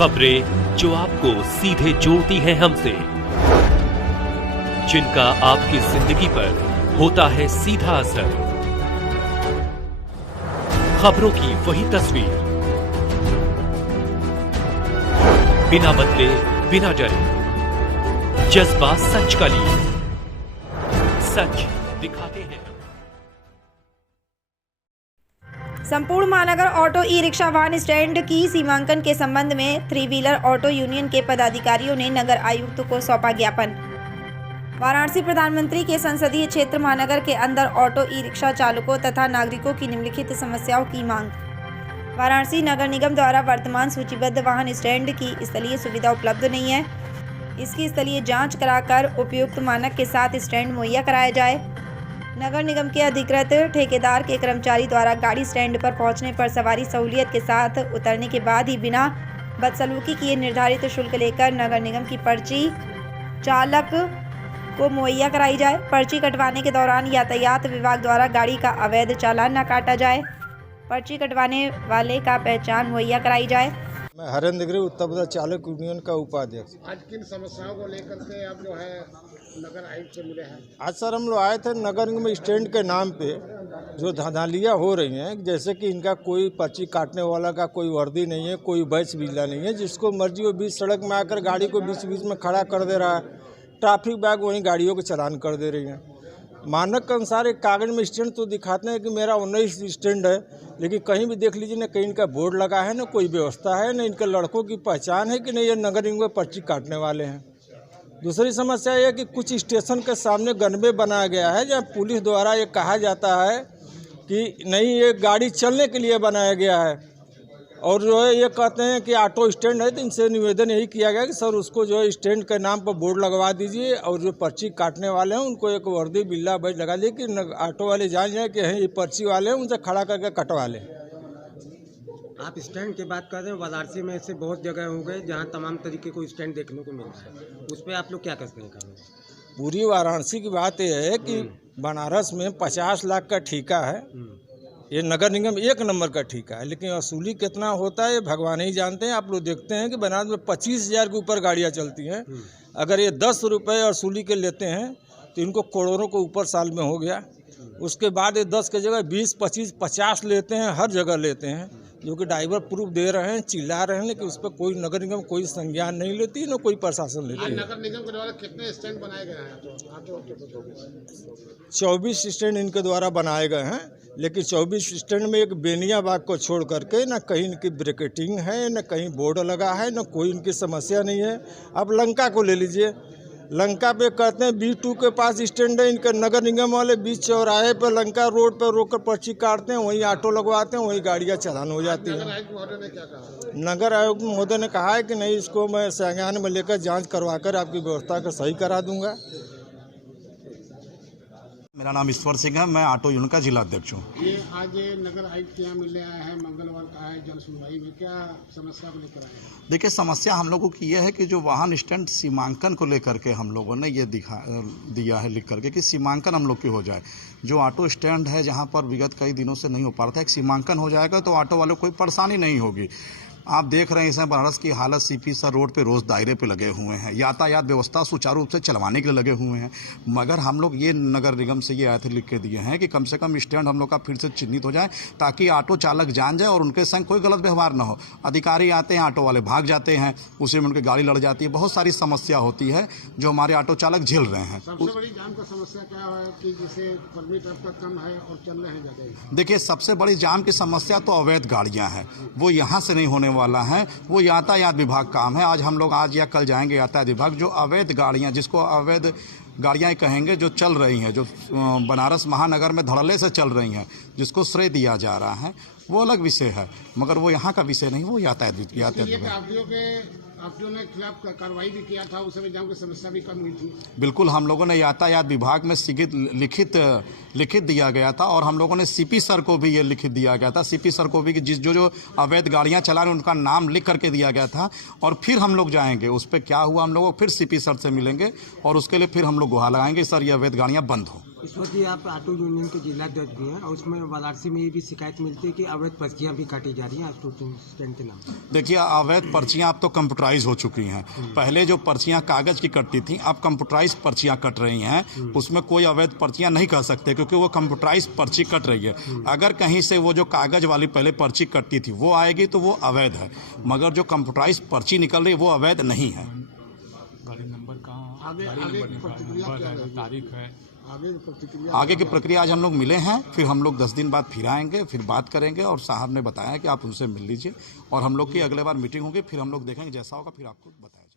खबरें जो आपको सीधे जोड़ती हैं हमसे, जिनका आपकी जिंदगी पर होता है सीधा असर। खबरों की वही तस्वीर, बिना बदले बिना डरे, जज्बा सच का लिए, सच दिखाते हैं। संपूर्ण महानगर ऑटो ई रिक्शा वाहन स्टैंड की सीमांकन के संबंध में 3 व्हीलर ऑटो यूनियन के पदाधिकारियों ने नगर आयुक्त को सौंपा ज्ञापन। वाराणसी प्रधानमंत्री के संसदीय क्षेत्र महानगर के अंदर ऑटो ई रिक्शा चालकों तथा नागरिकों की निम्नलिखित समस्याओं की मांग। वाराणसी नगर निगम द्वारा वर्तमान सूचीबद्ध वाहन स्टैंड की स्थलीय सुविधा उपलब्ध नहीं है। इसकी स्थलीय जांच कराकर उपयुक्त मानक के साथ स्टैंड मुहैया कराया जाए। नगर निगम के अधिकृत ठेकेदार के कर्मचारी द्वारा गाड़ी स्टैंड पर पहुंचने पर सवारी सहूलियत के साथ उतरने के बाद ही बिना बदसलूकी किए निर्धारित शुल्क लेकर नगर निगम की पर्ची चालक को मुहैया कराई जाए। पर्ची कटवाने के दौरान यातायात विभाग द्वारा गाड़ी का अवैध चालान न काटा जाए। पर्ची कटवाने वाले का पहचान मुहैया कराई जाए। मैं हरेंद्र गिरी, उत्तर प्रदेश चालक यूनियन का उपाध्यक्ष। आज किन समस्याओं को लेकर के आप जो है नगर आयुक्त से मिले हैं? आज सर हम लोग आए थे नगर निगम स्टैंड के नाम पे जो धांधलियाँ हो रही हैं, जैसे कि इनका कोई पर्ची काटने वाला का कोई वर्दी नहीं है, कोई बैच बिजला नहीं है, जिसको मर्जी वो बीच सड़क में आकर गाड़ी को बीच बीच में खड़ा कर दे रहा है। ट्रैफिक बैग वहीं गाड़ियों को चालान कर दे रही हैं। मानक के अनुसार एक कागज में स्टैंड तो दिखाते हैं कि मेरा 19 स्टैंड है, लेकिन कहीं भी देख लीजिए ना कहीं इनका बोर्ड लगा है, ना कोई व्यवस्था है, ना इनके लड़कों की पहचान है कि नहीं ये नगर निगम में पर्ची काटने वाले हैं। दूसरी समस्या ये है कि कुछ स्टेशन के सामने गनवे बनाया गया है, जहाँ पुलिस द्वारा ये कहा जाता है कि नहीं ये गाड़ी चलने के लिए बनाया गया है, और जो है ये कहते हैं कि ऑटो स्टैंड है। तो इनसे निवेदन यही किया गया कि सर उसको जो है स्टैंड के नाम पर बोर्ड लगवा दीजिए, और जो पर्ची काटने वाले हैं उनको एक वर्दी बिल्ला बैज लगा दिए कि ऑटो वाले जान जाए कि ये पर्ची वाले हैं, उनसे खड़ा करके कटवा लें। आप स्टैंड की बात कर रहे हैं, वाराणसी में ऐसे बहुत जगह हो गए जहाँ तमाम तरीके को स्टैंड देखने को मिलता है, उस पर आप लोग क्या करते हैं? पूरी वाराणसी की बात यह है कि बनारस में 50 लाख का ठेका है, ये नगर निगम 1 नंबर का ठेका है, लेकिन वसूली कितना होता है ये भगवान ही जानते हैं। आप लोग देखते हैं कि बनारस में 25,000 के ऊपर गाड़ियाँ चलती हैं। अगर ये 10 रुपये वसूली के लेते हैं तो इनको करोड़ों के ऊपर साल में हो गया। उसके बाद ये 10 की जगह 20, 25, 50 लेते हैं, हर जगह लेते हैं, जो कि ड्राइवर प्रूफ दे रहे हैं, चिल्ला रहे हैं, लेकिन उस पर कोई नगर निगम कोई संज्ञान नहीं लेती, न कोई प्रशासन लेती है। नगर निगम के द्वारा कितने स्टैंड बनाए गए हैं? 24 स्टैंड इनके द्वारा बनाए गए हैं, लेकिन 24 स्टैंड में एक बेनिया बाग को छोड़ करके न कहीं इनकी ब्रैकेटिंग है, न कहीं बोर्ड लगा है, न कोई इनकी समस्या नहीं है। अब लंका को ले लीजिए, लंका पे कहते हैं B2 के पास स्टैंड है, इनके नगर निगम वाले बीच चौराहे पर लंका रोड पर रोककर पर्ची काटते हैं, वहीं ऑटो लगवाते हैं, वहीं गाड़ियाँ चालान हो जाती हैं। नगर आयोग महोदय ने कहा है कि नहीं, इसको मैं संज्ञान में लेकर जांच करवाकर आपकी व्यवस्था को सही करा दूंगा। मेरा नाम ईश्वर सिंह है, मैं ऑटो यूनियन का जिला अध्यक्ष हूँ। ये आज नगर आयुक्त के यहाँ मिलने आए हैं, मंगलवार का है जन सुनवाई में, क्या समस्या को लेकर आए हैं? देखिए, समस्या हम लोगों की यह है कि जो वाहन स्टैंड सीमांकन को लेकर के हम लोगों ने ये दिया है लिख करके कि सीमांकन हम लोग की हो जाए। जो ऑटो स्टैंड है जहाँ पर विगत कई दिनों से नहीं हो पा रहा था, एक सीमांकन हो जाएगा तो ऑटो वालों को कोई परेशानी नहीं होगी। आप देख रहे हैं इसमें बनारस की हालत, सीपी सर रोड पे रोज दायरे पे लगे हुए हैं, यातायात व्यवस्था सुचारू रूप से चलवाने के लिए लगे हुए हैं, मगर हम लोग ये नगर निगम से ये आए थे लिख के दिए हैं कि कम से कम स्टैंड हम लोग का फिर से चिन्हित हो जाए, ताकि ऑटो चालक जान जाए और उनके संग कोई गलत व्यवहार ना हो। अधिकारी आते हैं, ऑटो वाले भाग जाते हैं, उसी में उनकी गाड़ी लड़ जाती है, बहुत सारी समस्या होती है जो हमारे ऑटो चालक झेल रहे हैं। सबसे बड़ी जाम का समस्या क्या है कि जैसे परमिट आपका कम है और चल रहे हैं ज़्यादा? देखिए, सबसे बड़ी जाम की समस्या तो अवैध गाड़ियाँ हैं, वो यहाँ से नहीं होने वाला है, वो यातायात विभाग काम है। आज हम लोग आज या कल जाएंगे यातायात विभाग, जो अवैध गाड़ियाँ, जिसको अवैध गाड़ियाँ कहेंगे, जो चल रही हैं, जो बनारस महानगर में धड़ल्ले से चल रही हैं, जिसको श्रेय दिया जा रहा है, वो अलग विषय है, मगर वो यहाँ का विषय नहीं, वो यातायात विभाग। आप ने खिलाफ कार्रवाई भी किया था, उस समय जाम की समस्या भी कम हुई थी। बिल्कुल, हम लोगों ने यातायात विभाग में लिखित दिया गया था, और हम लोगों ने सीपी सर को भी ये लिखित दिया गया था, सीपी सर को भी कि जो अवैध गाड़ियां चला रहे उनका नाम लिख करके दिया गया था। और फिर हम लोग जाएंगे, उस पर क्या हुआ हम लोग फिर सीपी सर से मिलेंगे और उसके लिए फिर हम लोग गुहार लगाएंगे, सर ये अवैध गाड़ियाँ बंद हो। इस वक्त ये आप ऑटो यूनियन के जिला अध्यक्ष भी हैं और उसमें वाराणसी में ये भी शिकायत मिलती है कि अवैध पर्चियाँ भी काटी जा रही हैं ऑटो स्टैंड के नाम पर। देखिए, अवैध पर्चियां अब तो कंप्यूटराइज हो चुकी हैं। पहले जो पर्चियां कागज की कटती थी, अब कंप्यूटराइज पर्चियां कट रही हैं। उसमें कोई अवैध पर्चियां नहीं कह सकते क्योंकि वो कंप्यूटराइज पर्ची कट रही है। अगर कहीं से वो जो कागज वाली पहले पर्ची कटती थी वो आएगी तो वो अवैध है, मगर जो कंप्यूटराइज पर्ची निकल रही है वो अवैध नहीं है। आगे की प्रतिक्रिया क्या रहेगी? तारीख है आगे की प्रक्रिया आज हम लोग मिले हैं, फिर हम लोग 10 दिन बाद फिर आएंगे, फिर बात करेंगे और साहब ने बताया कि आप उनसे मिल लीजिए और हम लोग की अगले बार मीटिंग होगी, फिर हम लोग देखेंगे जैसा होगा फिर आपको बताया